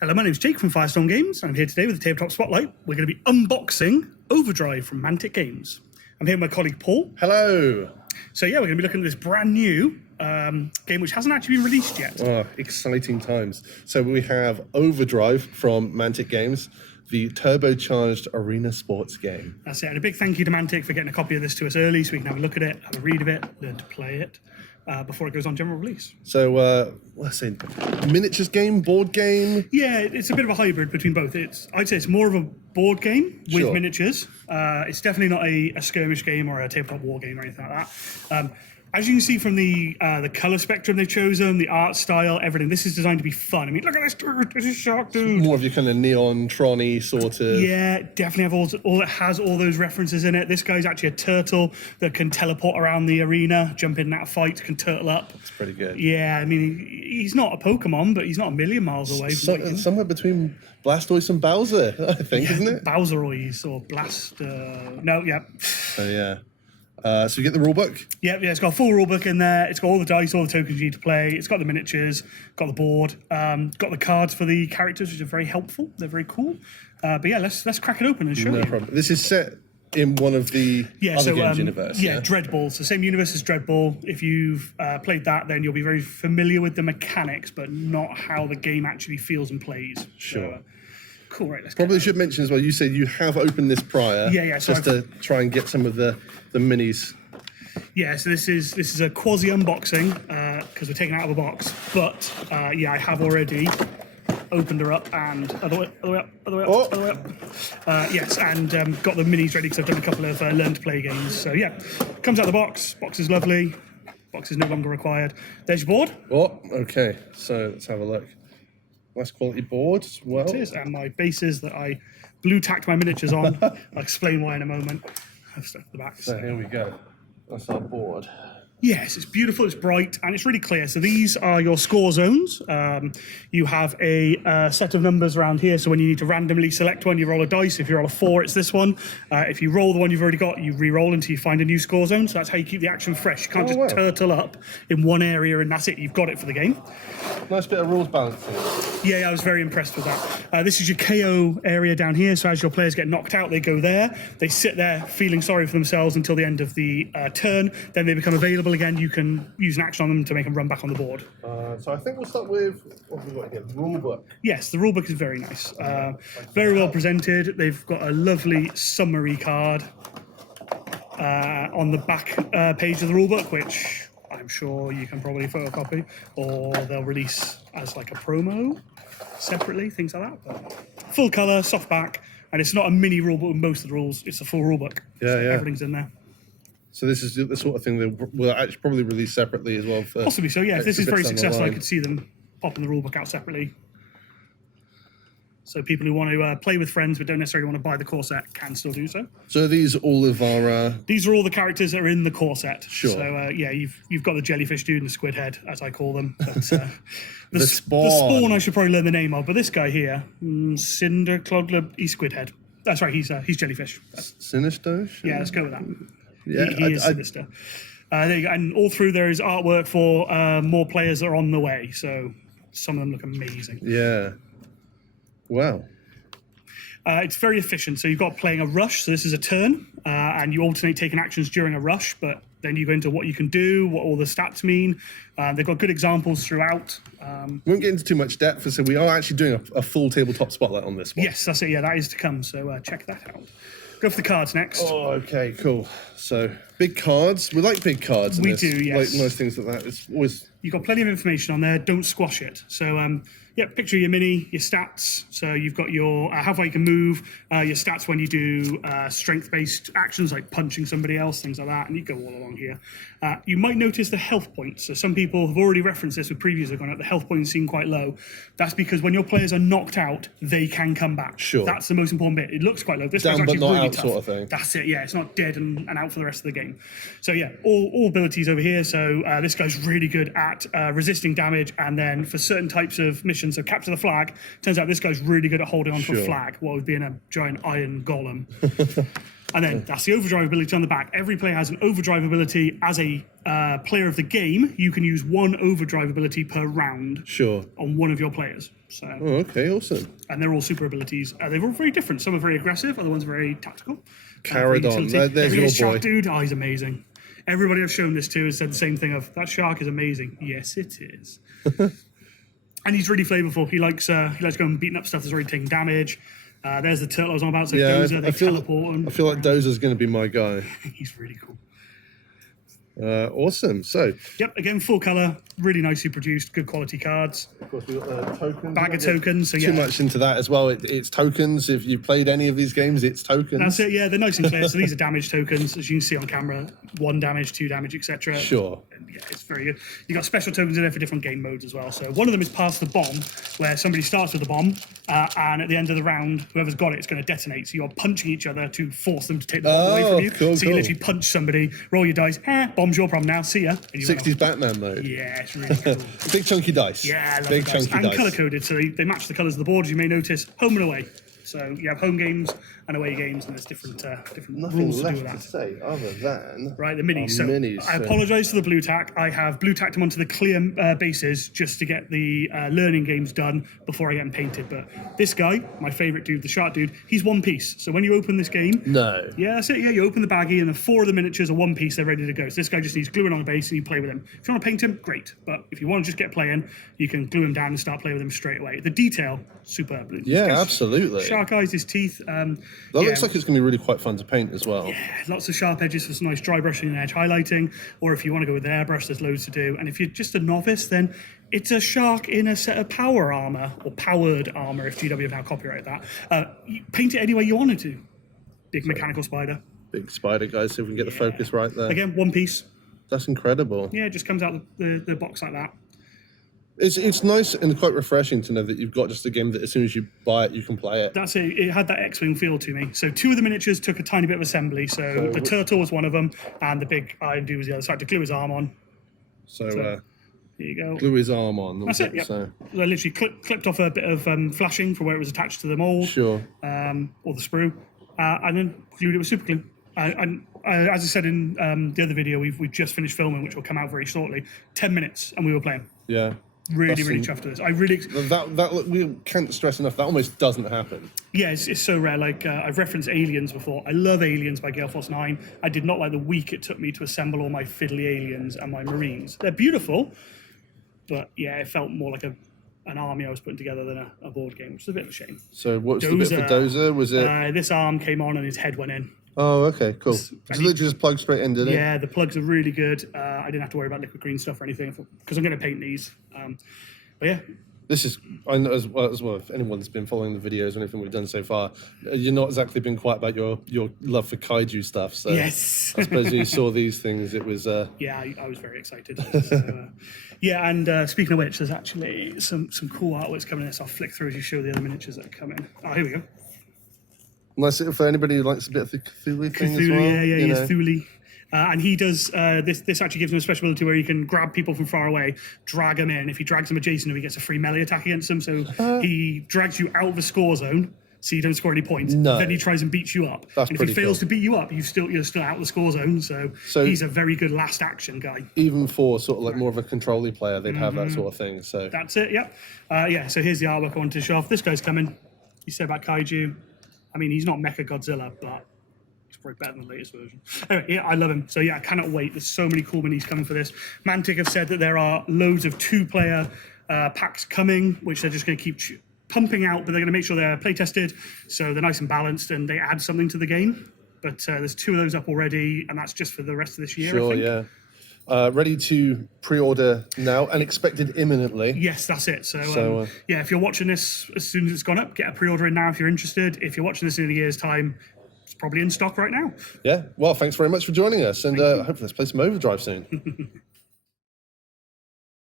Hello, my name is Jake from Firestone Games. I'm here today with the Tabletop Spotlight. We're going to be unboxing Overdrive from Mantic Games. I'm here with my colleague Paul. Hello. So yeah, we're going to be looking at this brand new game which hasn't actually been released yet. Oh, exciting times. So we have Overdrive from Mantic Games, the turbocharged arena sports game. That's it. And a big thank you to Mantic for getting a copy of this to us early so we can have a look at it, have a read of it, learn to play it before it goes on general release. So, let's say, miniatures game, board game? Yeah, it's a bit of a hybrid between both. I'd say it's more of a board game with miniatures. It's definitely not a skirmish game or a tabletop war game or anything like that. As you can see from the color spectrum they've chosen, the art style, everything, this is designed to be fun. I mean, look at this dude, this is shark dude. More of your kind of neon, tron-y sort of. Yeah, definitely it has all those references in it. This guy's actually a turtle that can teleport around the arena, jump in that fight, can turtle up. It's pretty good. Yeah, I mean, he's not a Pokemon, but he's not a million miles away. Somewhere between Blastoise and Bowser, I think, isn't it? Bowseroid or Blast. No, yeah. So, yeah. So we get the rulebook? Yeah, it's got a full rulebook in there. It's got all the dice, all the tokens you need to play. It's got the miniatures, got the board, got the cards for the characters, which are very helpful. They're very cool. But yeah, let's crack it open and show you. No problem. This is set in one of the other games universe. Yeah, Dreadball. It's the same universe as Dreadball. If you've played that, then you'll be very familiar with the mechanics, but not how the game actually feels and plays. Sure. So, cool, right, let's probably should mention as well, you said you have opened this prior. Yeah. So just to try and get some of the minis. Yeah, so this is a quasi unboxing because we're taking it out of the box. But yeah, I have already opened her up and other way up. Yes, and got the minis ready because I've done a couple of learn to play games. So yeah, comes out of the box. Box is lovely. Box is no longer required. There's your board. Oh, okay. So let's have a look. Nice quality board as well. It is, and my bases that I blue tacked my miniatures on. I'll explain why in a moment. I've stuck to the back. So here we go. That's our board. Yes, it's beautiful, it's bright, and it's really clear. So these are your score zones. You have a set of numbers around here, so when you need to randomly select one, you roll a dice. If you roll a 4, it's this one. If you roll the one you've already got, you re-roll until you find a new score zone. So that's how you keep the action fresh. You can't just turtle up in one area and that's it. You've got it for the game. Nice bit of rules balancing. Yeah, I was very impressed with that. This is your KO area down here. So as your players get knocked out, they go there. They sit there feeling sorry for themselves until the end of the turn. Then they become available again. You can use an action on them to make them run back on the board. So I think we'll start with what have we got here? The rulebook. Yes, the rulebook is very nice. Very well presented. They've got a lovely summary card on the back page of the rulebook, which I'm sure you can probably photocopy, or they'll release as like a promo separately, things like that. But full colour, soft back, and it's not a mini rulebook with most of the rules. It's a full rulebook. Yeah. Everything's in there. So this is the sort of thing that we'll actually probably release separately as well. For possibly so, yeah. If this is very successful, I could see them popping the rulebook out separately. So people who want to play with friends but don't necessarily want to buy the core set can still do so. So are these all of our... These are all the characters that are in the core set. Sure. So yeah, you've got the jellyfish dude and the squid head, as I call them. But, the spawn. The spawn I should probably learn the name of, but this guy here, Cinder Cloglub, he's squid head. That's right, he's jellyfish. Sinister? Yeah, let's go with that. Yeah, he is sinister. There you go. And all through there is artwork for more players that are on the way. So some of them look amazing. Yeah. Wow. It's very efficient. So you've got playing a rush. So this is a turn, and you alternate taking actions during a rush, but then you go into what you can do, what all the stats mean. They've got good examples throughout. We won't get into too much depth, so we are actually doing a full tabletop spotlight on this one. Yes, that's it. Yeah, that is to come. So check that out. Go for the cards next. Oh, okay, cool. So big cards. We like big cards. We do, yes. Like most things like that. It's always... You've got plenty of information on there. Don't squash it. So, yeah, picture your mini, your stats. So you've got your how far you can move, your stats when you do strength-based actions like punching somebody else, things like that, and you go all along here. You might notice the health points. So some people have already referenced this with previews have gone out. The health points seem quite low. That's because when your players are knocked out, they can come back. Sure. That's the most important bit. It looks quite low. This down one's actually but not really out tough. Sort of thing. That's it. Yeah, it's not dead and out for the rest of the game. So yeah, all abilities over here. So this guy's really good at resisting damage, and then for certain types of missions, so capture the flag. Turns out this guy's really good at holding on to a flag, what would be in a giant iron golem. And then that's the overdrive ability on the back. Every player has an overdrive ability. As a player of the game, you can use one overdrive ability per round Sure. on one of your players. So, Oh, okay, awesome. and they're all super abilities. They're all very different. Some are very aggressive, other ones are very tactical. Caradon, Utility. there's Every your shark boy. dude, he's amazing. Everybody I've shown this to has said the same thing of, that shark is amazing. Yes, it is. And he's really flavorful. He likes going beating up stuff that's already taking damage. There's the turtle I was on about. So Yeah, Dozer, they teleport him. I feel like Dozer's going to be my guy. He's really cool. Awesome. So, Yep, again, full colour, really nicely produced, good quality cards. of course, we've got the tokens. Bag of tokens, so Too yeah. much into that as well. It's tokens. If you played any of these games, it's tokens. That's it, yeah, they're nice and clear. So these are damage tokens, as you can see on camera, 1 damage, 2 damage, etc. Sure. And yeah, it's very good. You've got special tokens in there for different game modes as well. So one of them is pass the bomb, where somebody starts with a bomb, and at the end of the round, whoever's got it is going to detonate. So you're punching each other to force them to take the bomb away from you. Cool, so you literally punch somebody, roll your dice, bomb's your problem now, see ya. And you run off. 60s Batman mode. Yeah, it's really cool. Big chunky dice. Yeah, I love Big the dice. chunky And dice. colour coded, so they match the colours of the board, as you may notice, home and away. So you have home games and away games, and there's different Nothing rules to do left with to that. say other than Right, the minis. So minis, I so- apologise for the blue tack. I have blue tacked them onto the clear bases just to get the learning games done before I get them painted. But this guy, my favourite dude, the shark dude, he's one piece. So when you open this game, no. yeah, that's it. Yeah, you open the baggie and the 4 of the miniatures are one piece. They're ready to go. So this guy just needs gluing on the base and you play with him. If you want to paint him, great. But if you want to just get playing, you can glue him down and start playing with him straight away. The detail, superb. Yeah, absolutely. Shark eyes, his teeth. That looks like it's going to be really quite fun to paint as well. Lots of sharp edges for some nice dry brushing and edge highlighting. Or if you want to go with an airbrush, there's loads to do. And if you're just a novice, then it's a shark in a set of power armor or powered armor, if GW have now copyrighted that. You paint it any way you wanted to. Big mechanical spider. Big spider, guys, see if we can get the focus right there. Again, one piece. That's incredible. Yeah, it just comes out the box like that. It's nice and quite refreshing to know that you've got just a game that as soon as you buy it, you can play it. That's it. It had that X-Wing feel to me. So 2 of the miniatures took a tiny bit of assembly. So the turtle was one of them, and the big Iron Dude was the other. So I had to glue his arm on. So Here you go. glue his arm on. That's it, yep. So, I literally clipped off a bit of flashing for where it was attached to the mold. sure. Or the sprue, and then glued it with super glue. And as I said in the other video, we've just finished filming, which will come out very shortly. 10 minutes, and we were playing. Yeah. Really chuffed with this. I really, That we can't stress enough. That almost doesn't happen. yeah, it's so rare. Like I've referenced Aliens before. I love Aliens by Gale Force 9. I did not like the week it took me to assemble all my fiddly aliens and my Marines. They're beautiful, but yeah, it felt more like an army I was putting together than a board game, which is a bit of a shame. So what's the bit for Dozer? Was it? This arm came on and his head went in. Oh, okay, cool. So literally just plug straight in, did it? Yeah, the plugs are really good. I didn't have to worry about liquid green stuff or anything because I'm going to paint these. But yeah, This is, I know as well, if anyone's been following the videos or anything we've done so far, you're not exactly been quiet about your love for kaiju stuff. So yes. I suppose you saw these things, it was... Yeah, I was very excited. So, yeah, and speaking of which, there's actually some cool artworks coming in. So I'll flick through as you show the other miniatures that are coming. Oh, here we go. Nice for anybody who likes a bit of the Cthulhu thing as well. Yeah, you know. Cthulhu. And he does this actually gives him a special ability where he can grab people from far away, drag them in. If he drags them adjacent, he gets a free melee attack against them. So he drags you out of the score zone, so you don't score any points. No. Then he tries and beats you up. That's and if he pretty fails cool. to beat you up, you're still out of the score zone. So he's a very good last action guy. Even for sort of like more of a control-y player, they'd have that sort of thing. So That's it. Yep. So here's the artwork I wanted to show off. This guy's coming. You said about kaiju. I mean, he's not Mecha Godzilla, but he's probably better than the latest version. Anyway, yeah, I love him. So yeah, I cannot wait. There's so many cool minis coming for this. Mantic have said that there are loads of 2-player packs coming, which they're just going to keep pumping out, but they're going to make sure they're play tested, so they're nice and balanced, and they add something to the game. But there's 2 of those up already, and that's just for the rest of this year. sure, I think. yeah. Ready to pre-order now and expected imminently. Yes, that's it. So, yeah, if you're watching this as soon as it's gone up, get a pre-order in now if you're interested. If you're watching this in a year's time, it's probably in stock right now. Yeah. Well, thanks very much for joining us, and hopefully let's play some Overdrive soon.